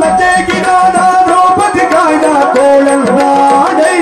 ಲತೆಗಿನಾದ ದ್ರೌಪದಿ ಕಾಯ್ದ ಕೋಳಲ್ವಾಡೈ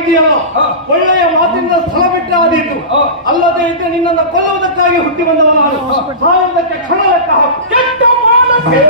ಇದೆಯಲ್ಲ, ಒಳ್ಳೆಯ ಮಾತಿನಿಂದ ಸ್ಥಳ ಬಿಟ್ಟು ಆದೀತು. ಅಲ್ಲದೆ ಇದ್ರೆ ನಿನ್ನನ್ನು ಕೊಲ್ಲುವುದಕ್ಕಾಗಿ ಹುಟ್ಟಿ ಬಂದವ ನಾನು. ಸಾಯುವುದಕ್ಕೆ ಕ್ಷಣ ಲೆಕ್ಕ ಹಾಕು. ಕೆಟ್ಟ ಮಾನಕ್ಕೆ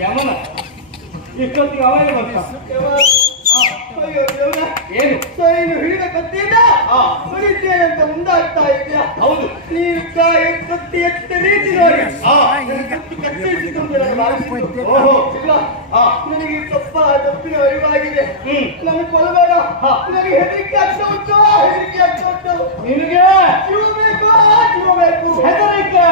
ಯಮನ ಇಷ್ಟೊತ್ತಿಗೆ ಅವನೇ ಬರ್ತಾ ಏನು ಹಿಡಿದ ಕತ್ತಿಯಿಂದ ಸುರಿದ್ದೇನೆ ಅಂತ ಮುಂದಾಗ್ತಾ ಇದೆಯಾ? ಹೌದು, ನೀನು ಕತ್ತಿ ಎತ್ತ ರೀತಿ ನೋಡಿ ನನಗೆ ತಪ್ಪಿನ ಅರಿವಾಗಿದೆ. ನನಗೆ ಕೊಲ್ಲಬೇಡ, ನನಗೆ ಹೆದರಿಕೆ ಆಗ್ತಾ ಉಂಟು, ಹೆದರಿಕೆ ಆಗ್ತಾ ಉಂಟು. ನಿನಗೆ ಜೀವ ಬೇಕು, ಜೀವ ಬೇಕು, ಹೆದರಿಕೆ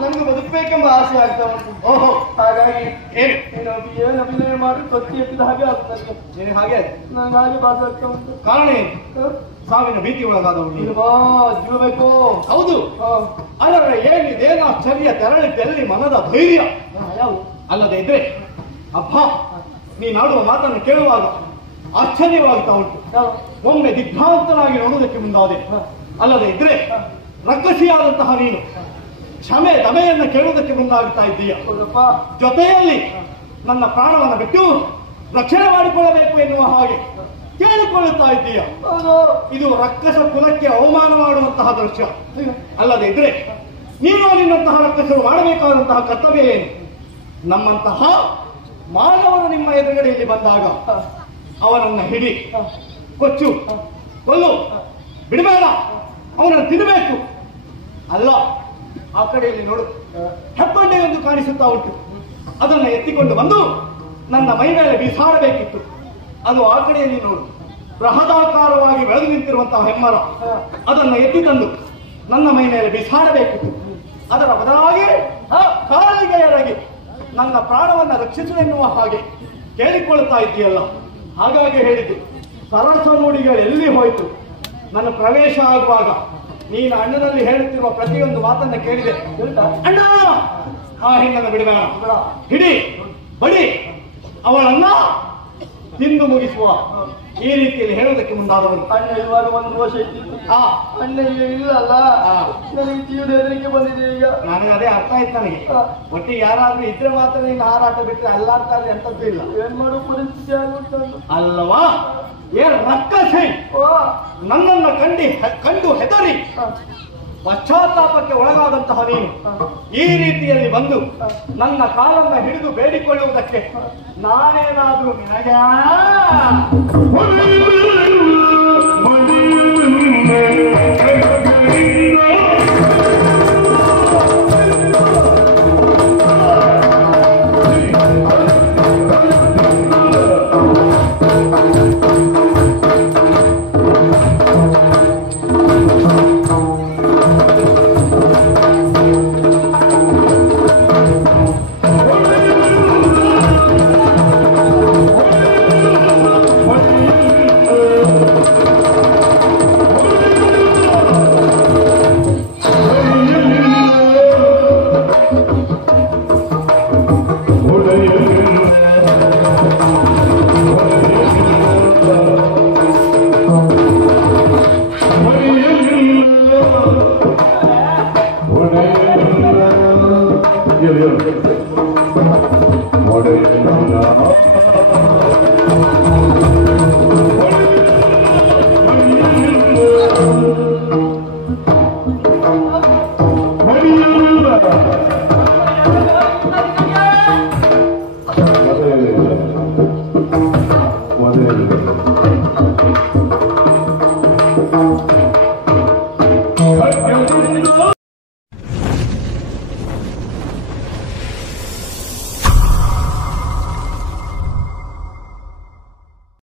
ನಮ್ಗೆ ಬದುಕಬೇಕೆಂಬ ಆಸೆ ಆಗ್ತಾ ಉಂಟು. ಓಹೋ, ಹಾಗಾಗಿ ಏನು ಏನು ಅಭಿನಯ ಮಾಡಿ ಕೊಚ್ಚಿ ಎತ್ತಿದ ಹಾಗೆ ಆಗ್ತದೆ. ನಿನಗೆ ಹಾಗೆ ನಂಗೆ ಹಾಗೆ ಭಾಸ ಆಗ್ತಾ ಉಂಟು. ಕಾರಣ ಏನು? ಸಾವಿನ ಭೀತಿ ಒಳಗಾದವಳು ಇಲ್ವಾ ಜೀವ ಬೇಕು. ಹೌದು. ಅದರ ಏನಿದೇನ ಆಶ್ಚರ್ಯ ತೆರಳಿದ್ದೆಲ್ಲಿ ಮನದ ಧೈರ್ಯ ಯಾವ ಅಲ್ಲದೆ ಇದ್ರೆ ಅಪ್ಪ ನೀನಾಡುವ ಮಾತನ್ನು ಕೇಳುವಾಗ ಆಶ್ಚರ್ಯವಾಗ್ತಾ ಉಂಟು. ಒಮ್ಮೆ ದಿಗ್ಭ್ರಾಂತನಾಗಿ ನೋಡುವುದಕ್ಕೆ ಮುಂದಾದೆ. ಅಲ್ಲದೆ ಇದ್ರೆ ರಕ್ಕಸಿಯಾದಂತಹ ನೀನು ಕ್ಷಮೆ ದಮೆಯನ್ನು ಕೇಳುವುದಕ್ಕೆ ಮುಂದಾಗ್ತಾ ಇದ್ದೀಯ. ಹೌದಪ್ಪ. ಜೊತೆಯಲ್ಲಿ ನನ್ನ ಪ್ರಾಣವನ್ನು ಬಿಟ್ಟು ರಕ್ಷಣೆ ಮಾಡಿಕೊಳ್ಳಬೇಕು ಎನ್ನುವ ಹಾಗೆ ಕೇಳಿಕೊಳ್ಳುತ್ತಾ ಇದ್ದೀಯ. ಇದು ರಕ್ಕಸ ಕುಲಕ್ಕೆ ಅವಮಾನ ಮಾಡುವಂತಹ ದೃಶ್ಯ. ಅಲ್ಲದೆ ಇದ್ರೆ ನೀನು ನಿನ್ನಂತಹ ರಕ್ಕಸರು ಮಾಡಬೇಕಾದಂತಹ ಕರ್ತವ್ಯ ಏನು? ನಮ್ಮಂತಹ ಮಾನವರು ನಿಮ್ಮ ಎದುರುಗಡೆಯಲ್ಲಿ ಬಂದಾಗ ಅವನನ್ನ ಹಿಡಿ, ಕೊಚ್ಚು, ಕೊಲ್ಲು, ಬಿಡಬೇಡ, ಅವನನ್ನು ತಿನ್ನಬೇಕು. ಅಲ್ಲ, ಆ ಕಡೆಯಲ್ಲಿ ನೋಡು, ಹೆಬ್ಬಂಡೆಯೊಂದು ಕಾಣಿಸುತ್ತಾ ಉಂಟು. ಅದನ್ನ ಎತ್ತಿಕೊಂಡು ಬಂದು ನನ್ನ ಮೈ ಮೇಲೆ ಬೀಸಾಡಬೇಕಿತ್ತು. ಅದು ಆ ಕಡೆಯಲ್ಲಿ ನೋಡು, ಬೃಹದಾಕಾರವಾಗಿ ಬೆಳೆದು ನಿಂತಿರುವಂತಹ ಹೆಮ್ಮರ. ಅದನ್ನ ಎತ್ತಿ ತಂದು ನನ್ನ ಮೈ ಮೇಲೆ ಬೀಸಾಡಬೇಕಿತ್ತು. ಅದರ ಬದಲಾಗಿ ಕಾಲಿಗೆ ಎರಗಿ ನನ್ನ ಪ್ರಾಣವನ್ನ ರಕ್ಷಿಸು ಎನ್ನುವ ಹಾಗೆ ಕೇಳಿಕೊಳ್ಳುತ್ತಾ ಇದ್ದೀಯಲ್ಲ. ಹಾಗಾಗಿ ಹೇಳಿದ್ದು, ಸರಸ ನುಡಿಗಳು ಎಲ್ಲಿ ಹೋಯ್ತು? ನನ್ನ ಪ್ರವೇಶ ಆಗುವಾಗ ನೀನು ಅಣ್ಣನಲ್ಲಿ ಹೇಳುತ್ತಿರುವ ಪ್ರತಿಯೊಂದು ಮಾತನ್ನ ಕೇಳಿದೆ. ಅಣ್ಣ, ಆ ಹೆಣ್ಣನ್ನು ಬಿಡಬೇಡ, ಹಿಡಿ, ಬಡಿ, ಅವಳನ್ನ ತಿಂದು ಮುಗಿಸುವ ಈ ರೀತಿಯಲ್ಲಿ ಹೇಳುವುದಕ್ಕೆ ಮುಂದಾದವರು. ಅಣ್ಣ ಇರುವಾಗ ಒಂದು ದೋಷ ಇದ್ದಿತ್ತು. ಅಣ್ಣ ಈಗ ಇಲ್ಲಲ್ಲ, ನನಗೆ ಜೀವದ ಹೆದರಿಕೆ ಬಂದಿದೆ ಈಗ. ನನಗೆ ಅದೇ ಅರ್ಥ ಆಯ್ತು. ನನಗೆ ಒಟ್ಟಿಗೆ ಯಾರಾದ್ರೂ ಇದ್ರೆ ಮಾತ್ರ ನೀನು ಹಾರಾಟ ಬಿಟ್ಟರೆ ಅಲ್ಲ ಅಂತಾದ್ರೆ ಎಂತದ್ದು ಇಲ್ಲ. ಏನ್ ಮಾಡೋ ಪರಿಸ್ಥಿತಿ ಆಗುತ್ತ ಅಲ್ಲವಾ? ಏನ್ ರಕ್ಕಸೆ ನನ್ನನ್ನ ಕಂಡು ಹೆದರಿ ಪಶ್ಚಾತ್ತಾಪಕ್ಕೆ ಒಳಗಾದಂತಹ ನೀನು ಈ ರೀತಿಯಲ್ಲಿ ಬಂದು ನನ್ನ ಕಾಲನ್ನ ಹಿಡಿದು ಬೇಡಿಕೊಳ್ಳುವುದಕ್ಕೆ ನಾನೇನಾದ್ರೂ ನಿನಗೆ